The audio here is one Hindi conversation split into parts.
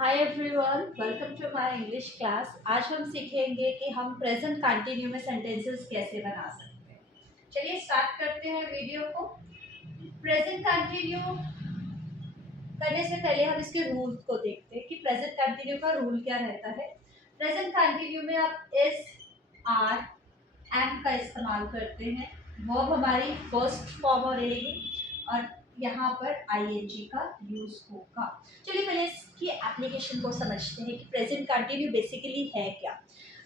Hi everyone, welcome to my English class. आज हम सीखेंगे कि हम प्रेजेंट कंटिन्यू में सेंटेंसेस कैसे बना सकते हैं। चलिए स्टार्ट करते हैं वीडियो को। प्रेजेंट कंटिन्यू करने से पहले हम इसके रूल को देखते हैं कि प्रेजेंट कंटिन्यू का रूल क्या रहता है। प्रेजेंट कंटिन्यू में आप इस, आर, एम का इस्तेमाल करते हैं। वर्ब हमारी फर्स्ट फॉर्म रहेगी और यहाँ पर आईएनजी का यूज होगा। चलिए पहले इसकी एप्लीकेशन को समझते हैं कि प्रेजेंट कंटिन्यू बेसिकली है क्या।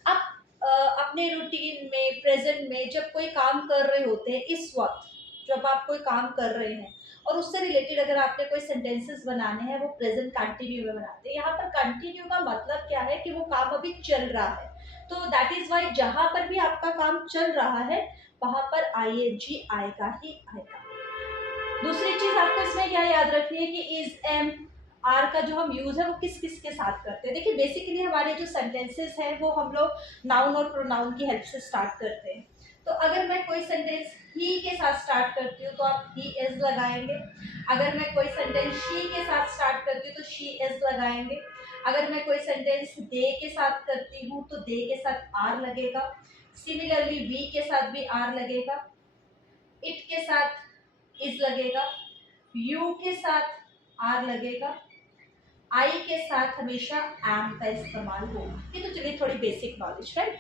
आप अपने रूटीन में प्रेजेंट में जब कोई काम कर रहे होते हैं, इस वक्त जब आप कोई काम कर रहे हैं और उससे रिलेटेड अगर आपने कोई सेंटेंसेस बनाने हैं, वो प्रेजेंट कंटिन्यू में बनाते हैं। यहाँ पर कंटिन्यू का मतलब क्या है कि वो काम अभी चल रहा है, तो दैट इज वाई जहां पर भी आपका काम चल रहा है वहां पर आईएनजी आएगा ही आएगा। दूसरी चीज आपको इसमें क्या याद रखनी है कि इज, एम, आर का जो हम यूज है वो किस किस के साथ करते हैं। देखिए बेसिकली हमारे जो सेंटेंसेस हैं वो हम लोग नाउन और प्रोनाउन की हेल्प से स्टार्ट करते हैं। तो अगर मैं कोई सेंटेंस ही के साथ स्टार्ट करती हूँ तो आप ही इज लगाएंगे। अगर मैं कोई सेंटेंस शी के साथ स्टार्ट करती हूँ तो शी इज लगाएंगे। अगर मैं कोई सेंटेंस दे के साथ करती हूँ तो दे के साथ आर लगेगा। सिमिलरली वी के साथ भी आर लगेगा। इट के साथ इज लगेगा। यू के साथ आर लगेगा। आई के साथ हमेशा एम का इस्तेमाल होगा। ये तो चलिए थोड़ी बेसिक नॉलेज, राइट।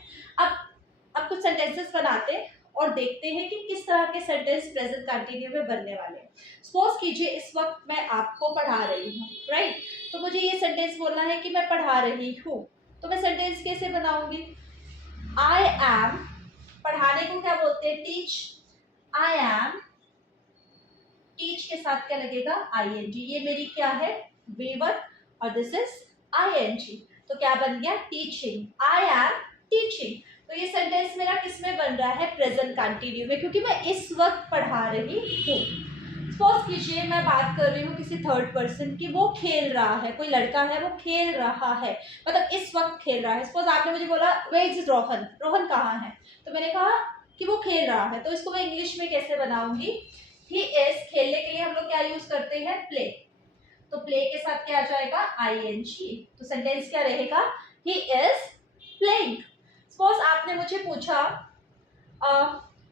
अब कुछ सेंटेंसेस बनाते हैं और देखते हैं कि किस तरह के सेंटेंस प्रेजेंट कंटिन्यू में बनने वाले हैं। सपोज कीजिए इस वक्त मैं आपको पढ़ा रही हूँ, राइट। तो मुझे ये सेंटेंस बोलना है कि मैं पढ़ा रही हूँ। तो मैं सेंटेंस कैसे बनाऊंगी? आई एम, पढ़ाने को क्या बोलते हैं? टीच। आई एम, टीच के साथ क्या लगेगा? आईएनजी। ये मेरी क्या है? V1 और दिस इज आईएनजी। तो क्या बन गया? टीचिंग। I am teaching. तो ये सेंटेंस मेरा किस में बन रहा है? प्रेजेंट कंटिन्यू में, क्योंकि मैं इस वक्त पढ़ा रही हूँ। सपोज कीजिए मैं बात कर रही हूँ किसी थर्ड पर्सन की, वो खेल रहा है, कोई लड़का है वो खेल रहा है, मतलब इस वक्त खेल रहा है। सपोज आपने मुझे बोला वेयर इज रोहन, रोहन कहाँ है? तो मैंने कहा कि वो खेल रहा है। तो इसको मैं इंग्लिश में कैसे बनाऊंगी? ही इज, खेलने के लिए हम लोग क्या यूज करते हैं? प्ले। तो प्ले के साथ क्या आ जाएगा? आईएनजी। तो सेंटेंस क्या रहेगा? He is playing. सपोज आपने मुझे पूछा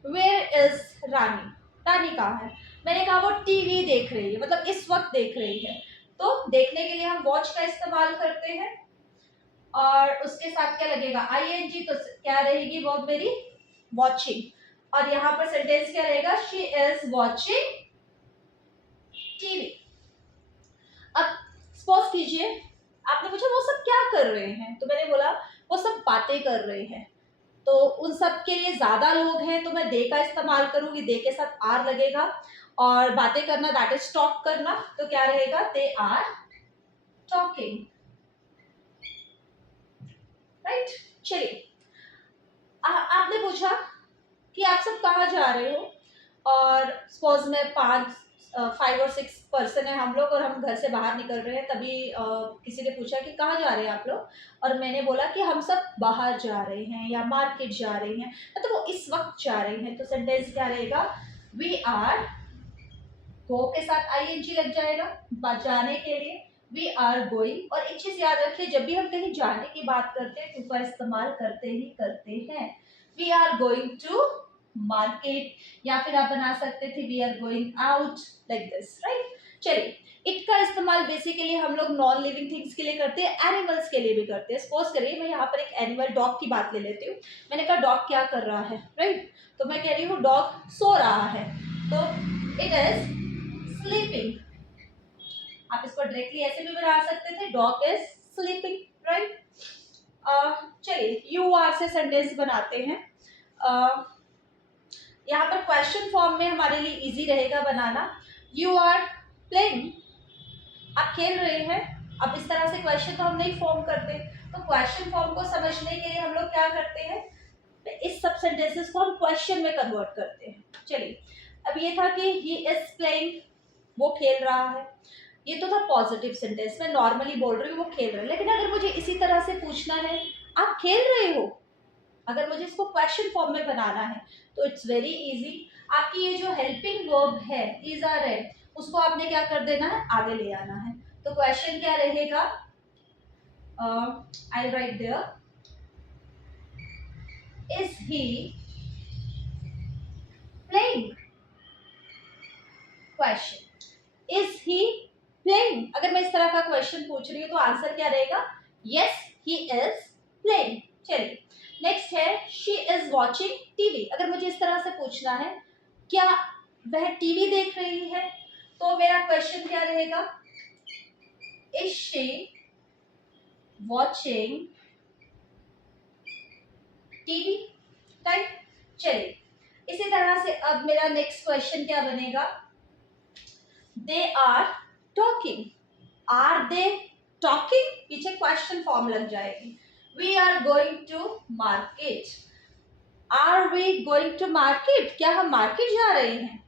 वेयर इज रानी, रानी कहाँ है? मैंने कहा वो टीवी देख रही है, मतलब इस वक्त देख रही है। तो देखने के लिए हम वॉच का इस्तेमाल करते हैं और उसके साथ क्या लगेगा? आईएनजी। तो क्या रहेगी वर्ब मेरी? वॉचिंग। और यहाँ पर सेंटेंस क्या रहेगा? She is watching TV. अब सपोज कीजिए आपने पूछा वो सब क्या कर रहे हैं, तो मैंने बोला वो सब बातें कर रहे हैं। तो उन सब के लिए ज्यादा लोग हैं तो मैं दे का इस्तेमाल करूंगी, दे के साथ आर लगेगा। और बातें करना दैट इज टॉक करना, तो क्या रहेगा? They are talking, right. चलिए आपने पूछा कि आप सब कहाँ जा रहे हो, और सपोज में 5 और 6 पर्सन है हम लोग और हम घर से बाहर निकल रहे हैं। तभी किसी ने पूछा कि कहाँ जा रहे हैं आप लोग, और मैंने बोला कि हम सब बाहर जा रहे हैं या मार्केट जा रहे हैं, मतलब तो वो इस वक्त जा रहे हैं। तो सेंटेंस क्या रहेगा? वी आर, गो के साथ आईएनजी लग जाएगा जाने के लिए। We are going. और एक चीज याद रखिए, जब भी हम कहीं जाने की बात करते हैं टू का इस्तेमाल करते ही करते हैं। We are going to market, या फिर आप बना सकते थे we are going out, like this, right. चलिए इट का इस्तेमाल बेसिकली हम लोग नॉन लिविंग थिंग्स के लिए करते हैं, एनिमल्स के लिए भी करते हैं। सपोज करिए मैं यहाँ पर एक एनिमल डॉग की बात ले लेती हूँ। मैंने कहा डॉग क्या कर रहा है, राइट। तो मैं कह रही हूँ डॉग सो रहा है, तो इट इज स्लीपिंग। आप इसको डायरेक्टली ऐसे भी बना सकते थे, डॉग इज स्लीपिंग, राइट। चलिए यू आर से सेंटेंस बनाते हैं। यहाँ पर क्वेश्चन फॉर्म में हमारे लिए इजी रहेगा बनाना। यू आर प्लेइंग, आप खेल रहे हैं। अब इस तरह से क्वेश्चन तो हम नहीं फॉर्म करते, तो क्वेश्चन फॉर्म को समझने के लिए हम लोग क्या करते हैं? इस सब सेंटेंसेस को हम क्वेश्चन में कन्वर्ट करते हैं। चलिए अब ये था कि ही इज प्लेइंग, वो खेल रहा है। ये तो था पॉजिटिव सेंटेंस, मैं नॉर्मली बोल रही हूँ वो खेल रहा है। लेकिन अगर मुझे इसी तरह से पूछना है आप खेल रहे हो, अगर मुझे इसको क्वेश्चन फॉर्म में बनाना है तो इट्स वेरी इजी। आपकी ये जो हेल्पिंग वर्ब है इज आर एड, उसको आपने क्या कर देना है? आगे ले आना है। तो क्वेश्चन क्या रहेगा? I'll write there, is he playing? Question, is he playing. अगर मैं इस तरह का क्वेश्चन पूछ रही हूँ तो आंसर क्या रहेगा? Yes he is playing. चलिए नेक्स्ट है, शी इज वॉचिंग टीवी। अगर मुझे इस तरह से पूछना है क्या वह टीवी देख रही है, तो मेरा क्वेश्चन क्या रहेगा? Is she watching TV, right. चलिए इसी तरह से अब मेरा नेक्स्ट क्वेश्चन क्या बनेगा? They are talking, are they talking, पीछे क्वेश्चन फॉर्म लग जाएगी। We are going to market, are we going to market, क्या हम मार्केट जा रहे हैं?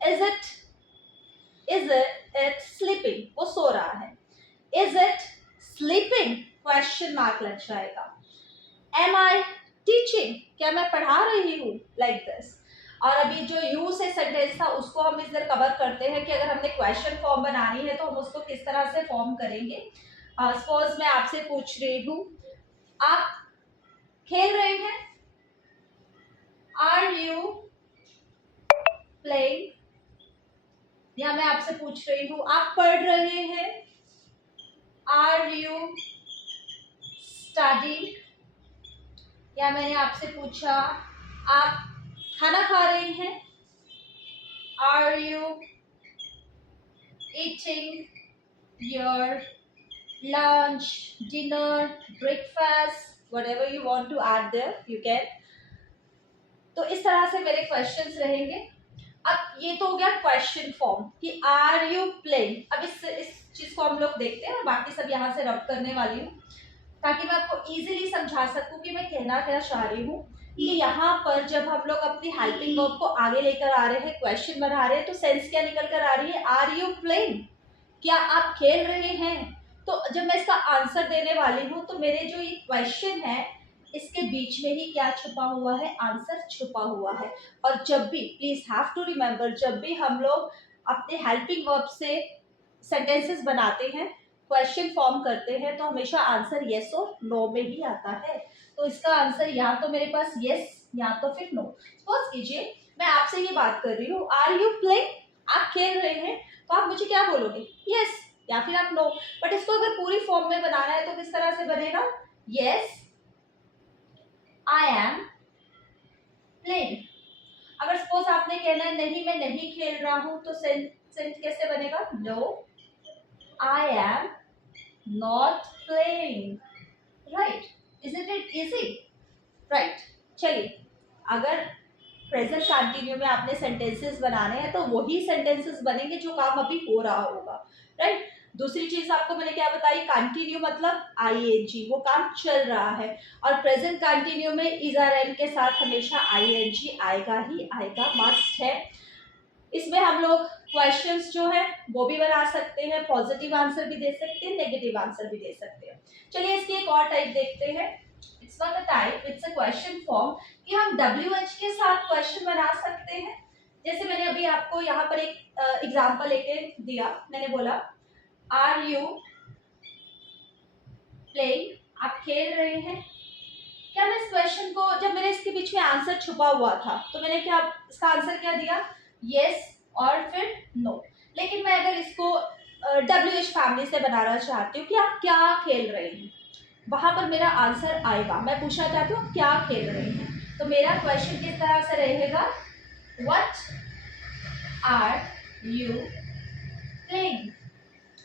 इज इट स्लीपिंग, वो सो रहा है। Is it sleeping, question mark लग जाएगा। एम आई टीचिंग, क्या मैं पढ़ा रही हूँ? Like this. और अभी जो यू से सेंटेंस था उसको हम इधर कवर करते हैं कि अगर हमने क्वेश्चन फॉर्म बनानी है तो हम उसको किस तरह से फॉर्म करेंगे। सपोज मैं आपसे पूछ रही हूँ, आप खेल रहे हैं? Are you playing? या मैं आपसे पूछ रही हूँ, आप पढ़ रहे हैं? Are you studying? या मैंने आपसे पूछा, आप खाना खा रहे हैं? Are you eating your lunch, dinner, breakfast, whatever you want to add there, you can. तो इस तरह से मेरे क्वेश्चंस रहेंगे। अब ये तो हो गया क्वेश्चन फॉर्म कि आर यू प्लेइंग। अब इस चीज को हम लोग देखते हैं और बाकी सब यहाँ से रब करने वाली हूँ ताकि मैं आपको इजीली समझा सकूँ कि मैं कहना क्या चाह रही हूँ। कि यहाँ पर जब हम लोग अपनी हेल्पिंग वर्ब को आगे लेकर आ रहे हैं, क्वेश्चन बना रहे हैं, तो सेंस क्या निकल कर आ रही है? आर यू प्लेइंग, क्या आप खेल रहे हैं? तो जब मैं इसका आंसर देने वाली हूँ तो मेरे जो ये क्वेश्चन है इसके बीच में ही क्या छुपा हुआ है? आंसर छुपा हुआ है। और जब भी, प्लीज हैव टू रिमेम्बर, जब भी हम लोग अपने हेल्पिंग वर्ब से सेंटेंसेस बनाते हैं, क्वेश्चन फॉर्म करते हैं, तो हमेशा आंसर यस और नो में ही आता है। तो इसका आंसर या तो मेरे पास यस या तो फिर नो। सपोज कीजिए मैं आपसे ये बात कर रही हूँ, आर यू प्लेइंग, आप खेल रहे हैं, तो आप मुझे क्या बोलोगे? यस या फिर आप नो। बट इसको अगर पूरी फॉर्म में बनाना है तो किस तरह से बनेगा? Yes I am playing. अगर सपोज आपने कहना है नहीं मैं नहीं खेल रहा हूं, तो सेंस कैसे बनेगा? No I am not playing, right. Isn't it easy? Right. चलिए अगर प्रेजेंट कंटिन्यू में आपने सेंटेंसेस बनाने हैं तो वही सेंटेंसेस बनेंगे जो काम अभी हो रहा होगा, राइट। दूसरी चीज आपको मैंने क्या बताई, कंटिन्यू मतलब आईएनजी, वो काम चल रहा है। और प्रेजेंट कंटिन्यू में इज आर एम के साथ हमेशा आईएनजी आएगा ही आएगा, मस्ट है। इसमें हम लोग क्वेश्चंस जो है वो भी बना सकते हैं, पॉजिटिव आंसर भी दे सकते हैं, नेगेटिव आंसर भी दे सकते हैं। चलिए इसकी एक और टाइप देखते हैं। It's not a type, it's a question form कि हम WH के साथ क्वेश्चन बना सकते हैं। जैसे मैंने अभी आपको यहाँ पर एक एग्जांपल लेके दिया, मैंने बोला आर यू प्लेइंग, आप खेल रहे हैं। क्या मैं इस क्वेश्चन को, जब मैंने इसके बीच में आंसर छुपा हुआ था तो मैंने क्या इसका आंसर क्या दिया? यस और फिर नो। लेकिन मैं अगर इसको WH फैमिली से बनाना चाहती हूँ कि आप क्या खेल रहे हैं, वहां पर मेरा आंसर आएगा। मैं पूछना चाहती हूँ क्या खेल रहे हैं, तो मेरा क्वेश्चन किस तरह से रहेगा? What are you playing.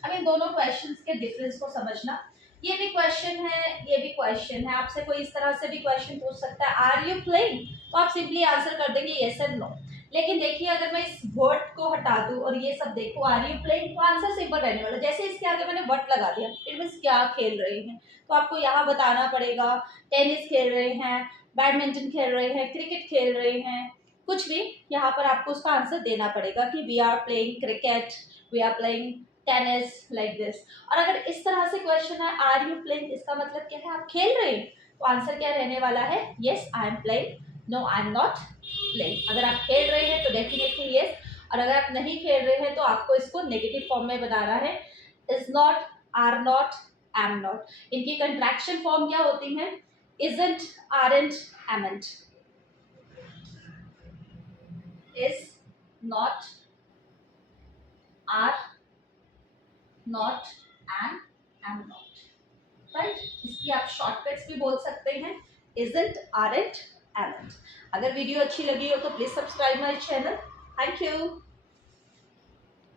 अब इन दोनों क्वेश्चंस के डिफरेंस को समझना। ये भी क्वेश्चन है, ये भी क्वेश्चन है। आपसे कोई इस तरह से भी क्वेश्चन पूछ सकता है आर यू प्लेइंग, तो आप सिंपली आंसर कर देंगे यस और नो। लेकिन देखिए अगर मैं इस वर्ड को हटा दूं और ये सब देखो आर यू प्लेइंग, तो आंसर सिंपल रहने वाला। जैसे इसके आगे मैंने व्हाट लगा दिया, इट मींस क्या खेल रहे हैं, तो आपको यहाँ बताना पड़ेगा टेनिस खेल रहे हैं, बैडमिंटन खेल रहे हैं, क्रिकेट खेल रहे हैं, कुछ भी यहाँ पर आपको उसका आंसर देना पड़ेगा कि we are playing cricket, we are playing tennis, like this. और अगर इस तरह से क्वेश्चन है आर यू प्लेइंग, इसका मतलब क्या है? आप खेल रहे हैं, तो आंसर क्या रहने वाला है? Yes I am playing, no I am not playing. अगर आप खेल रहे हैं तो डेफिनेटली यस, और अगर आप नहीं खेल रहे हैं तो आपको इसको नेगेटिव फॉर्म में बनाना है, is not, are not, am not. इनकी कंट्रैक्शन फॉर्म क्या होती है? Isn't, aren't, amn't. Is not, are not, and am not, right. इसकी आप शॉर्टकट्स भी बोल सकते हैं, इजंट, आरंट, एमेंट। अगर वीडियो अच्छी लगी हो तो please subscribe my channel. Thank you.